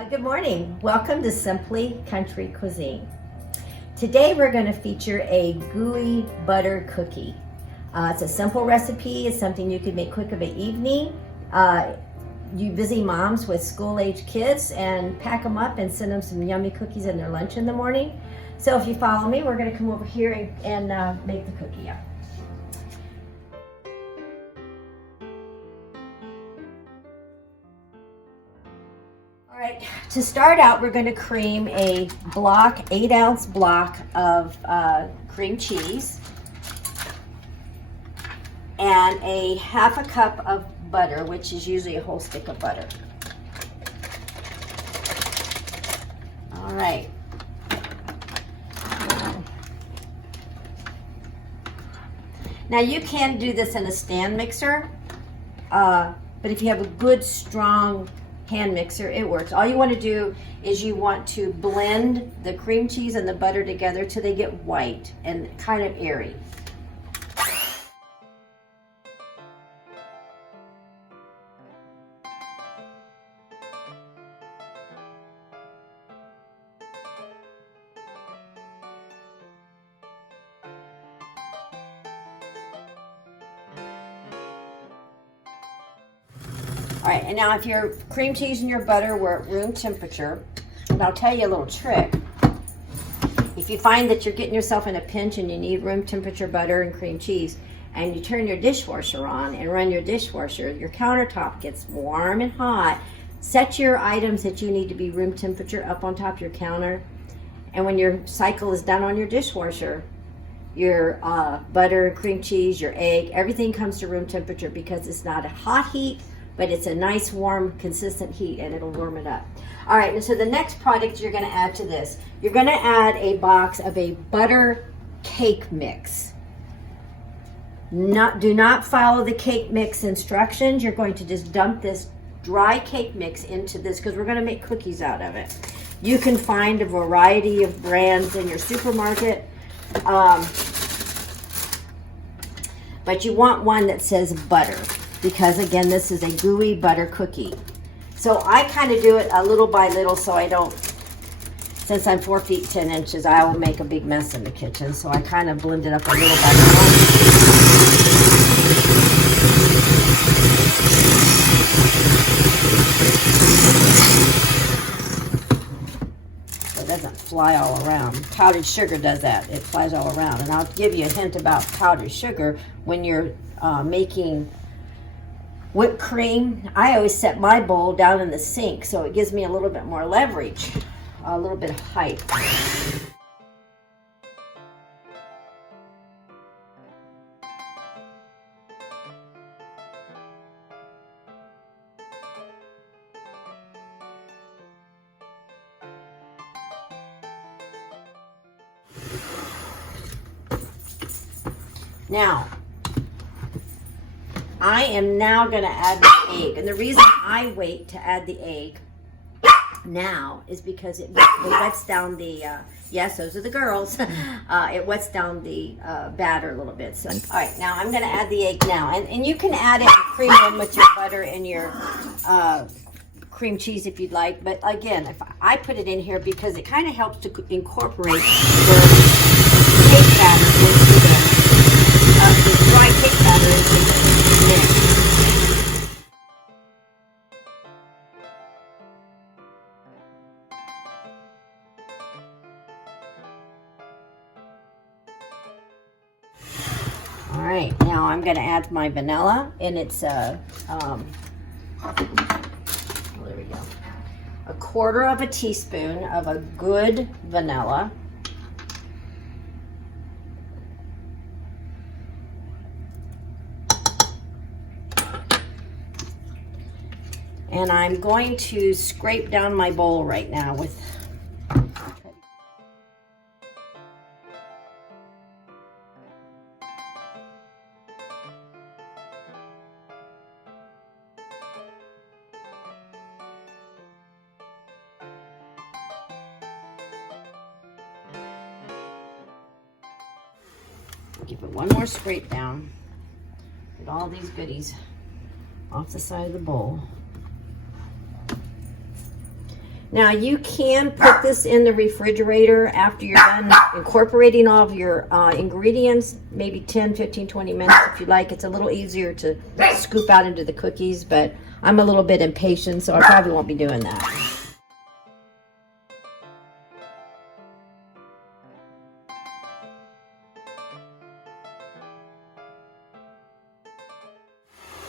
Good morning. Welcome to Simply Country Cuisine. Today we're going to feature a gooey butter cookie. It's a simple recipe. It's something you can make quick of an evening. You busy moms with school-age kids, and pack them up and send them some yummy cookies in their lunch in the morning. So if you follow me, we're going to come over here and make the cookie up. All right, to start out, we're going to cream a 8-ounce block of cream cheese and a half a cup of butter, which is usually a whole stick of butter. All right. Now you can do this in a stand mixer, but if you have a good, strong hand mixer, it works. All you want to do is you want to blend the cream cheese and the butter together till they get white and kind of airy. All right, and now if your cream cheese and your butter were at room temperature, and I'll tell you a little trick. If you find that you're getting yourself in a pinch and you need room temperature butter and cream cheese, and you turn your dishwasher on and run your dishwasher, your countertop gets warm and hot, set your items that you need to be room temperature up on top of your counter, and when your cycle is done on your dishwasher, your butter, cream cheese, your egg, everything comes to room temperature because it's not a hot heat, but it's a nice, warm, consistent heat, and it'll warm it up. All right, and so the next product you're gonna add to this, you're gonna add a box of a butter cake mix. Do not follow the cake mix instructions. You're going to just dump this dry cake mix into this because we're gonna make cookies out of it. You can find a variety of brands in your supermarket, but you want one that says butter, because again, this is a gooey butter cookie. So I kind of do it a little by little so I don't, since I'm 4 feet 10 inches, I will make a big mess in the kitchen. So I kind of blend it up a little by little. So it doesn't fly all around. Powdered sugar does that. It flies all around. And I'll give you a hint about powdered sugar when you're making whipped cream. I always set my bowl down in the sink so it gives me a little bit more leverage, a little bit of height. Now, I am now going to add the egg, and the reason I wait to add the egg now is because it wets down the, yes, those are the girls, it wets down the batter a little bit. So, all right, now I'm going to add the egg now, and you can add it and cream in with your butter and your cream cheese if you'd like, but again, if I put it in here because it kind of helps to incorporate the cake batter into the dry cake batter into the mix. All right, now I'm going to add my vanilla, and it's there we go, 1/4 teaspoon of a good vanilla. And I'm going to scrape down my bowl right now with give it one more scrape down. Get all these goodies off the side of the bowl. Now you can put this in the refrigerator after you're done incorporating all of your ingredients, maybe 10, 15, 20 minutes if you like. It's a little easier to scoop out into the cookies, but I'm a little bit impatient, so I probably won't be doing that.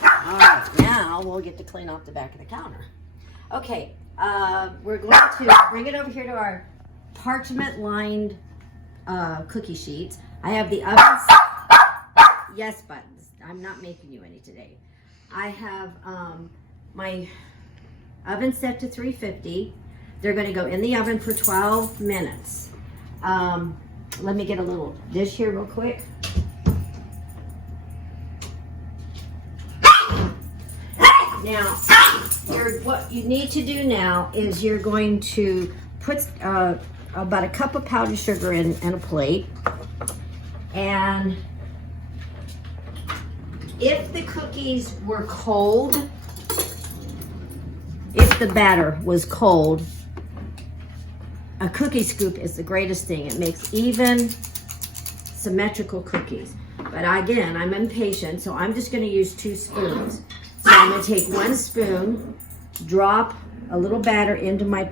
All right, now we'll get to clean off the back of the counter. Okay, we're going to bring it over here to our parchment-lined cookie sheets. I have the ovens. Yes, buttons. I'm not making you any today. I have my oven set to 350. They're going to go in the oven for 12 minutes. Let me get a little dish here real quick. Now, what you need to do now is you're going to put about a cup of powdered sugar in a plate. And if the cookies were cold, if the batter was cold, a cookie scoop is the greatest thing. It makes even, symmetrical cookies. But again, I'm impatient, so I'm just going to use 2 spoons. So I'm going to take 1 spoon, drop a little batter into my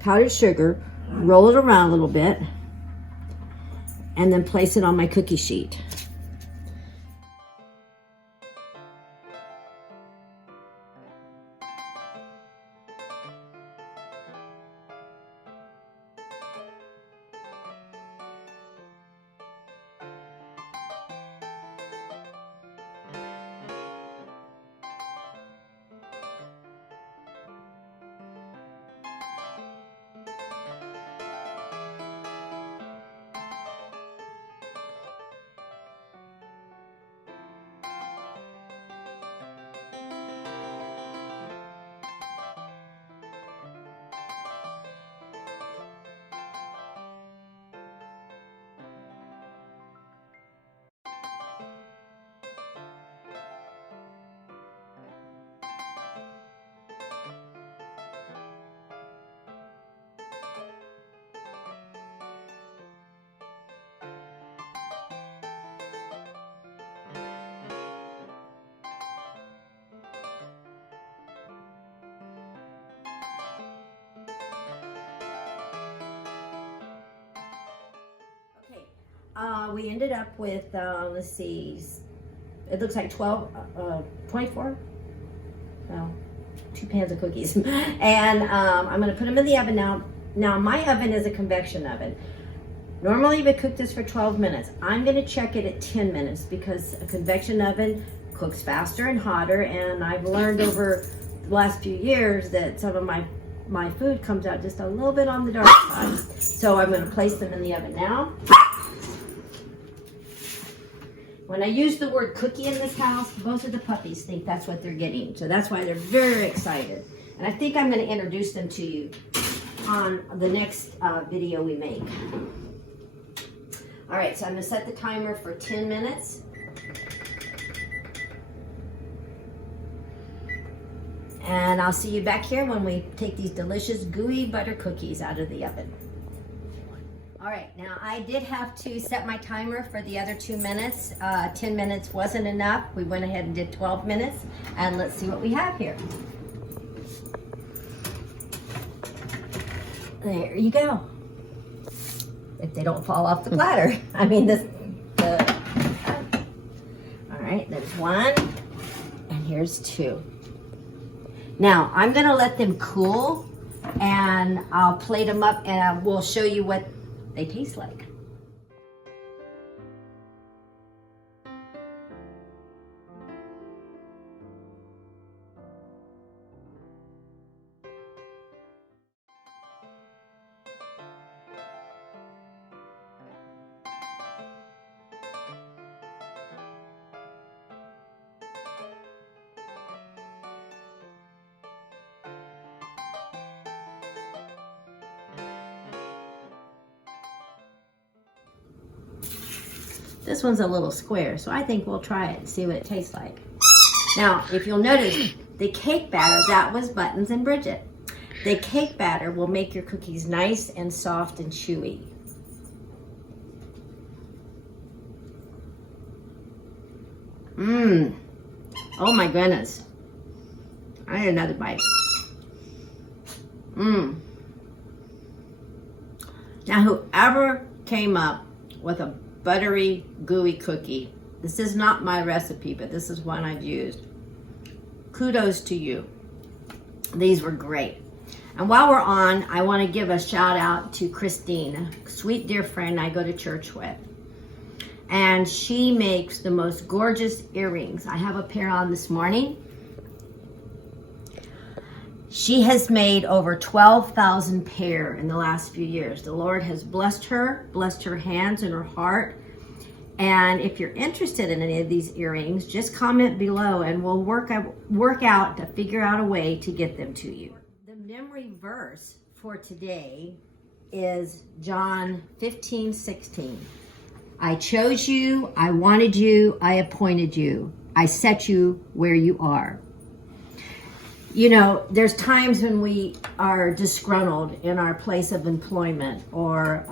powdered sugar, roll it around a little bit, and then place it on my cookie sheet. We ended up with, let's see, it looks like 24, well, 2 pans of cookies. And I'm going to put them in the oven now. Now, my oven is a convection oven. Normally, we cook this for 12 minutes. I'm going to check it at 10 minutes because a convection oven cooks faster and hotter. And I've learned over the last few years that some of my food comes out just a little bit on the dark side. So I'm going to place them in the oven now. When I use the word cookie in this house, most of the puppies think that's what they're getting. So that's why they're very excited. And I think I'm going to introduce them to you on the next video we make. All right, so I'm going to set the timer for 10 minutes. And I'll see you back here when we take these delicious gooey butter cookies out of the oven. All right, now I did have to set my timer for the other 2 minutes. 10 minutes wasn't enough. We went ahead and did 12 minutes. And let's see what we have here. There you go. If they don't fall off the platter. I mean, all right, there's 1, and here's 2. Now, I'm gonna let them cool, and I'll plate them up, and we'll show you what they taste like. This one's a little square, so I think we'll try it and see what it tastes like. Now, if you'll notice, the cake batter, that was Buttons and Bridget. The cake batter will make your cookies nice and soft and chewy. Mmm. Oh my goodness. I need another bite. Mmm. Now whoever came up with a buttery, gooey cookie, this is not my recipe, but this is one I've used. Kudos to you. These were great. And while we're on, I want to give a shout out to Christine, a sweet dear friend I go to church with. And she makes the most gorgeous earrings. I have a pair on this morning. She has made over 12,000 pair in the last few years. The Lord has blessed her hands and her heart. And if you're interested in any of these earrings, just comment below and we'll work out to figure out a way to get them to you. The memory verse for today is John 15:16. I chose you, I wanted you, I appointed you. I set you where you are. You know, there's times when we are disgruntled in our place of employment or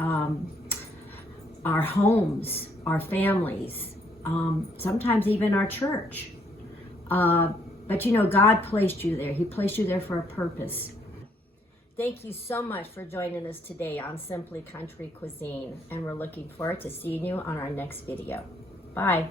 our homes, our families, sometimes even our church. But you know, God placed you there. He placed you there for a purpose. Thank you so much for joining us today on Simply Country Cuisine, and we're looking forward to seeing you on our next video. Bye.